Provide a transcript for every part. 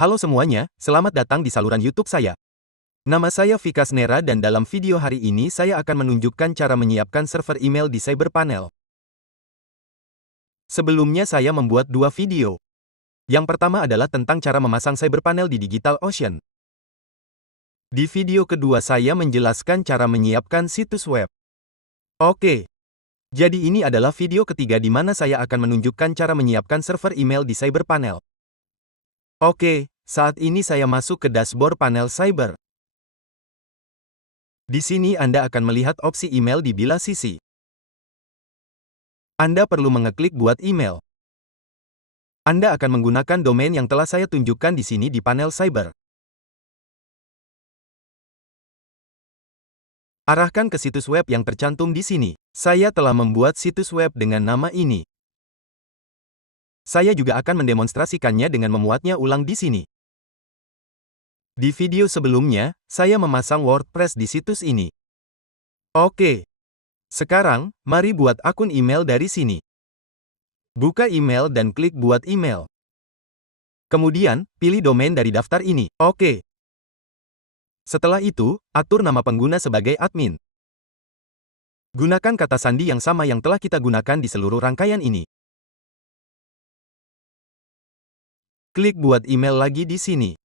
Halo semuanya, selamat datang di saluran YouTube saya. Nama saya Vikas Nera dan dalam video hari ini saya akan menunjukkan cara menyiapkan server email di CyberPanel. Sebelumnya saya membuat dua video. Yang pertama adalah tentang cara memasang CyberPanel di DigitalOcean. Di video kedua saya menjelaskan cara menyiapkan situs web. Oke. Jadi ini adalah video ketiga di mana saya akan menunjukkan cara menyiapkan server email di CyberPanel. Oke, saat ini saya masuk ke dashboard panel Cyber. Di sini Anda akan melihat opsi email di bilah sisi. Anda perlu mengeklik buat email. Anda akan menggunakan domain yang telah saya tunjukkan di sini di panel Cyber. Arahkan ke situs web yang tercantum di sini. Saya telah membuat situs web dengan nama ini. Saya juga akan mendemonstrasikannya dengan memuatnya ulang di sini. Di video sebelumnya, saya memasang WordPress di situs ini. Oke. Sekarang, mari buat akun email dari sini. Buka email dan klik buat email. Kemudian, pilih domain dari daftar ini. Oke. Setelah itu, atur nama pengguna sebagai admin. Gunakan kata sandi yang sama yang telah kita gunakan di seluruh rangkaian ini. Klik buat email lagi di sini.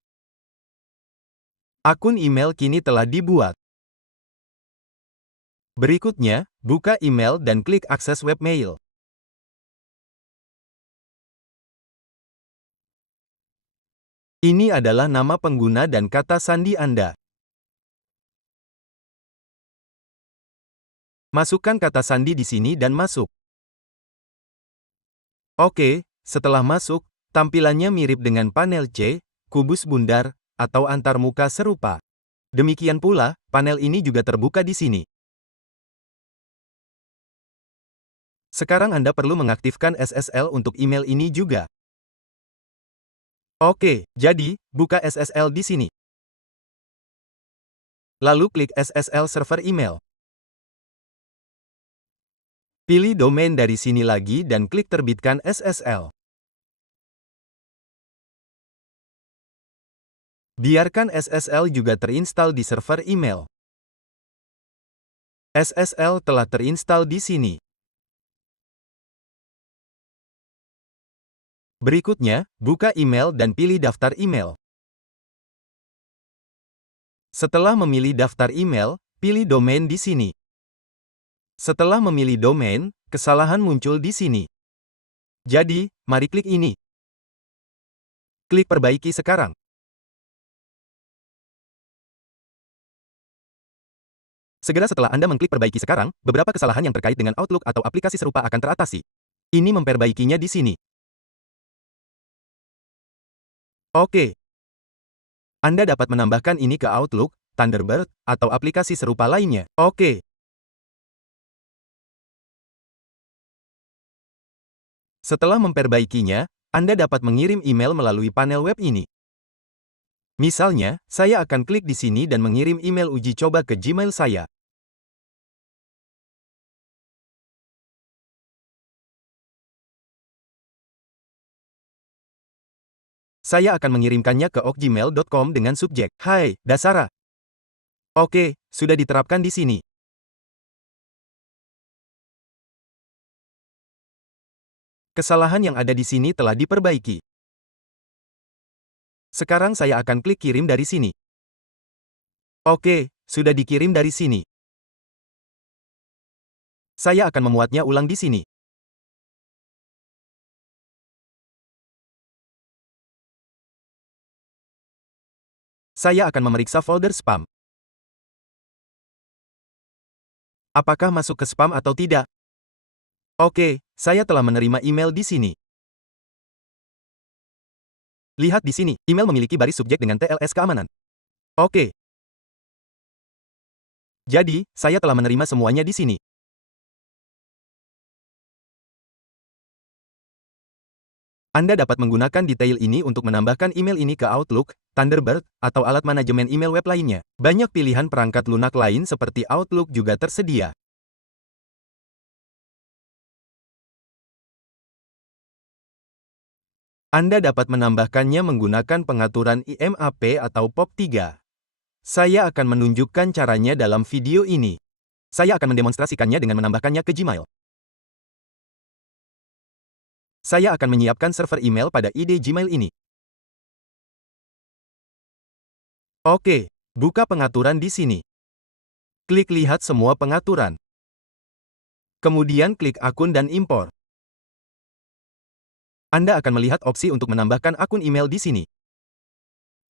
Akun email kini telah dibuat. Berikutnya, buka email dan klik akses webmail. Ini adalah nama pengguna dan kata sandi Anda. Masukkan kata sandi di sini dan masuk. Oke, setelah masuk, tampilannya mirip dengan panel C, kubus bundar, atau antarmuka serupa. Demikian pula, panel ini juga terbuka di sini. Sekarang Anda perlu mengaktifkan SSL untuk email ini juga. Oke, jadi, buka SSL di sini. Lalu klik SSL server email. Pilih domain dari sini lagi dan klik terbitkan SSL. Biarkan SSL juga terinstall di server email. SSL telah terinstall di sini. Berikutnya, buka email dan pilih daftar email. Setelah memilih daftar email, pilih domain di sini. Setelah memilih domain, kesalahan muncul di sini. Jadi, mari klik ini. Klik perbaiki sekarang. Segera setelah Anda mengklik perbaiki sekarang, beberapa kesalahan yang terkait dengan Outlook atau aplikasi serupa akan teratasi. Ini memperbaikinya di sini. Oke. Anda dapat menambahkan ini ke Outlook, Thunderbird, atau aplikasi serupa lainnya. Oke. Setelah memperbaikinya, Anda dapat mengirim email melalui panel web ini. Misalnya, saya akan klik di sini dan mengirim email uji coba ke Gmail saya. Saya akan mengirimkannya ke okgmail.com dengan subjek, "Hai, Dasara." Oke, sudah diterapkan di sini. Kesalahan yang ada di sini telah diperbaiki. Sekarang saya akan klik kirim dari sini. Oke, sudah dikirim dari sini. Saya akan memuatnya ulang di sini. Saya akan memeriksa folder spam. Apakah masuk ke spam atau tidak? Oke, saya telah menerima email di sini. Lihat di sini, email memiliki baris subjek dengan TLS keamanan. Oke. Jadi, saya telah menerima semuanya di sini. Anda dapat menggunakan detail ini untuk menambahkan email ini ke Outlook, Thunderbird, atau alat manajemen email web lainnya. Banyak pilihan perangkat lunak lain seperti Outlook juga tersedia. Anda dapat menambahkannya menggunakan pengaturan IMAP atau POP3. Saya akan menunjukkan caranya dalam video ini. Saya akan mendemonstrasikannya dengan menambahkannya ke Gmail. Saya akan menyiapkan server email pada ide Gmail ini. Oke, buka pengaturan di sini. Klik lihat semua pengaturan. Kemudian klik akun dan impor. Anda akan melihat opsi untuk menambahkan akun email di sini.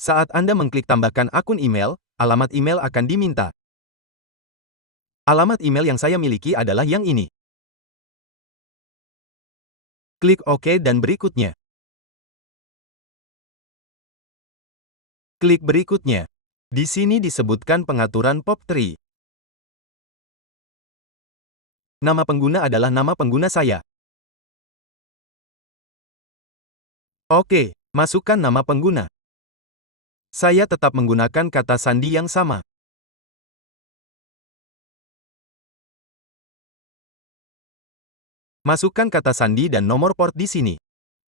Saat Anda mengklik tambahkan akun email, alamat email akan diminta. Alamat email yang saya miliki adalah yang ini. Klik OK dan berikutnya. Klik berikutnya. Di sini disebutkan pengaturan POP3. Nama pengguna adalah nama pengguna saya. Oke, masukkan nama pengguna. Saya tetap menggunakan kata sandi yang sama. Masukkan kata sandi dan nomor port di sini.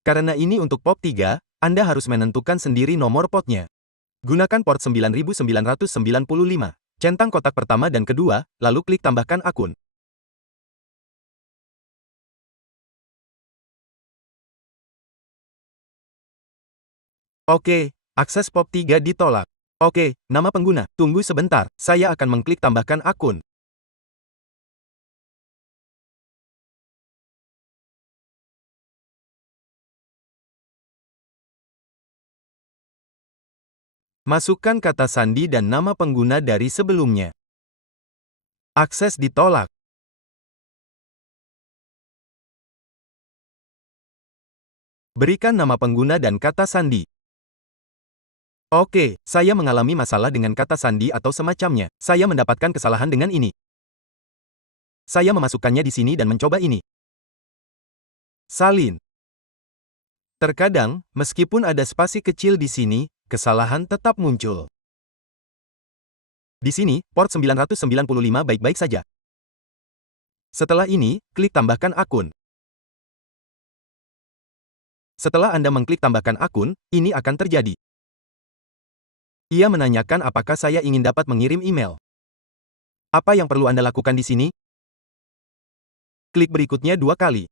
Karena ini untuk POP3, Anda harus menentukan sendiri nomor portnya. Gunakan port 9995. Centang kotak pertama dan kedua, lalu klik tambahkan akun. Oke, akses POP3 ditolak. Oke, nama pengguna. Tunggu sebentar, saya akan mengklik tambahkan akun. Masukkan kata sandi dan nama pengguna dari sebelumnya. Akses ditolak. Berikan nama pengguna dan kata sandi. Oke, saya mengalami masalah dengan kata sandi atau semacamnya. Saya mendapatkan kesalahan dengan ini. Saya memasukkannya di sini dan mencoba ini. Salin. Terkadang, meskipun ada spasi kecil di sini, kesalahan tetap muncul. Di sini, port 995 baik-baik saja. Setelah ini, klik tambahkan akun. Setelah Anda mengklik tambahkan akun, ini akan terjadi. Ia menanyakan apakah saya ingin dapat mengirim email. Apa yang perlu Anda lakukan di sini? Klik berikutnya 2 kali.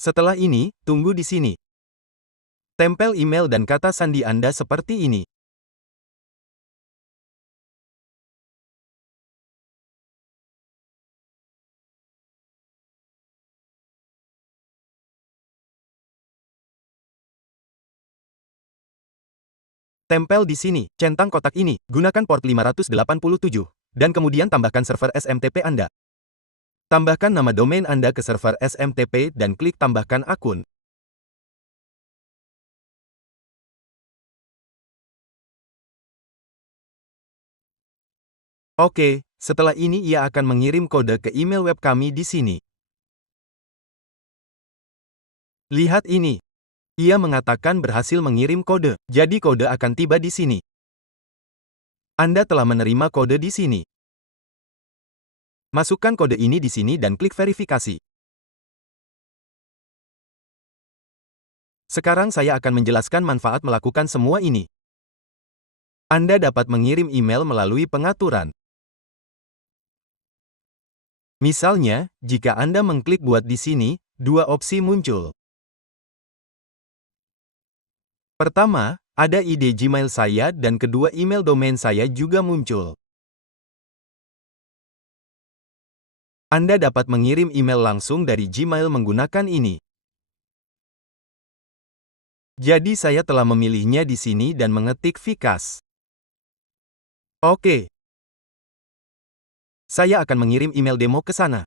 Setelah ini, tunggu di sini. Tempel email dan kata sandi Anda seperti ini. Tempel di sini, centang kotak ini, gunakan port 587, dan kemudian tambahkan server SMTP Anda. Tambahkan nama domain Anda ke server SMTP dan klik tambahkan akun. Oke, setelah ini ia akan mengirim kode ke email web kami di sini. Lihat ini. Ia mengatakan berhasil mengirim kode, jadi kode akan tiba di sini. Anda telah menerima kode di sini. Masukkan kode ini di sini dan klik verifikasi. Sekarang saya akan menjelaskan manfaat melakukan semua ini. Anda dapat mengirim email melalui pengaturan. Misalnya, jika Anda mengklik buat di sini, dua opsi muncul. Pertama, ada ide Gmail saya dan kedua email domain saya juga muncul. Anda dapat mengirim email langsung dari Gmail menggunakan ini. Jadi saya telah memilihnya di sini dan mengetik Vikas. Oke. Saya akan mengirim email demo ke sana.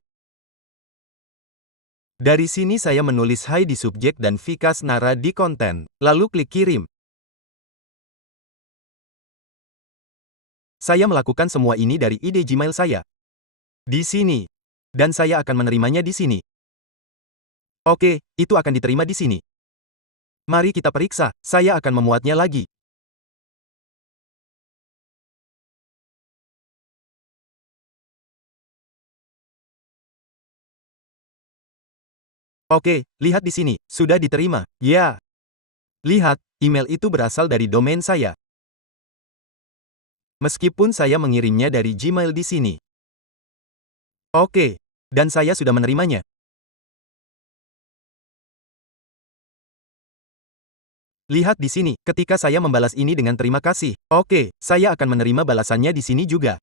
Dari sini saya menulis Hai di subjek dan Vikas Nara di konten, lalu klik kirim. Saya melakukan semua ini dari ide Gmail saya. Di sini. Dan saya akan menerimanya di sini. Oke, itu akan diterima di sini. Mari kita periksa, saya akan memuatnya lagi. Oke, lihat di sini, sudah diterima. Ya. Lihat, email itu berasal dari domain saya. Meskipun saya mengirimnya dari Gmail di sini. Oke, dan saya sudah menerimanya. Lihat di sini, ketika saya membalas ini dengan terima kasih. Oke, saya akan menerima balasannya di sini juga.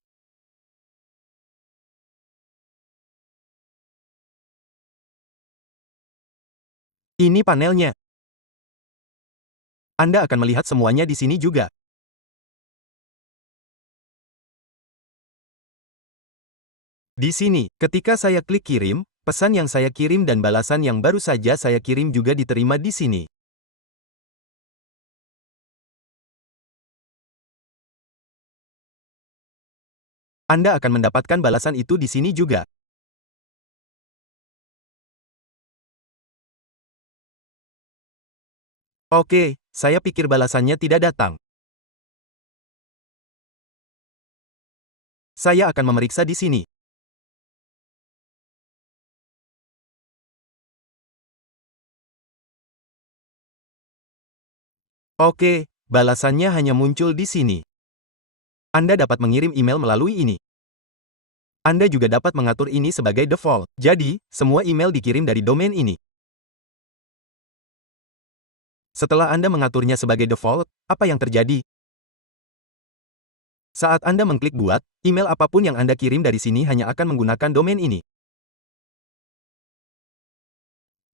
Ini panelnya. Anda akan melihat semuanya di sini juga. Di sini, ketika saya klik kirim, pesan yang saya kirim dan balasan yang baru saja saya kirim juga diterima di sini. Anda akan mendapatkan balasan itu di sini juga. Oke, saya pikir balasannya tidak datang. Saya akan memeriksa di sini. Oke, balasannya hanya muncul di sini. Anda dapat mengirim email melalui ini. Anda juga dapat mengatur ini sebagai default. Jadi, semua email dikirim dari domain ini. Setelah Anda mengaturnya sebagai default, apa yang terjadi? Saat Anda mengklik buat, email apapun yang Anda kirim dari sini hanya akan menggunakan domain ini.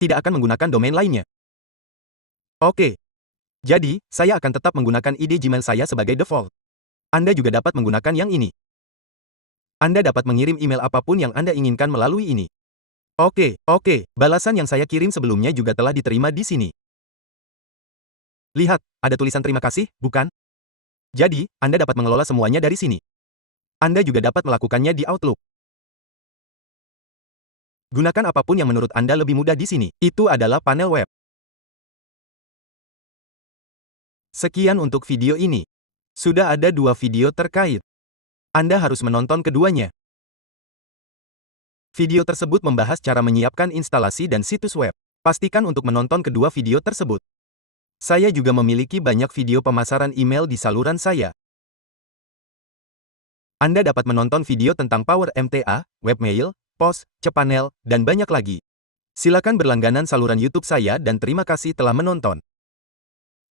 Tidak akan menggunakan domain lainnya. Oke. Jadi, saya akan tetap menggunakan ID Gmail saya sebagai default. Anda juga dapat menggunakan yang ini. Anda dapat mengirim email apapun yang Anda inginkan melalui ini. Oke, balasan yang saya kirim sebelumnya juga telah diterima di sini. Lihat, ada tulisan terima kasih, bukan? Jadi, Anda dapat mengelola semuanya dari sini. Anda juga dapat melakukannya di Outlook. Gunakan apapun yang menurut Anda lebih mudah di sini. Itu adalah panel web. Sekian untuk video ini. Sudah ada 2 video terkait. Anda harus menonton keduanya. Video tersebut membahas cara menyiapkan instalasi dan situs web. Pastikan untuk menonton kedua video tersebut. Saya juga memiliki banyak video pemasaran email di saluran saya. Anda dapat menonton video tentang Power MTA, webmail, post, cPanel, dan banyak lagi. Silakan berlangganan saluran YouTube saya dan terima kasih telah menonton.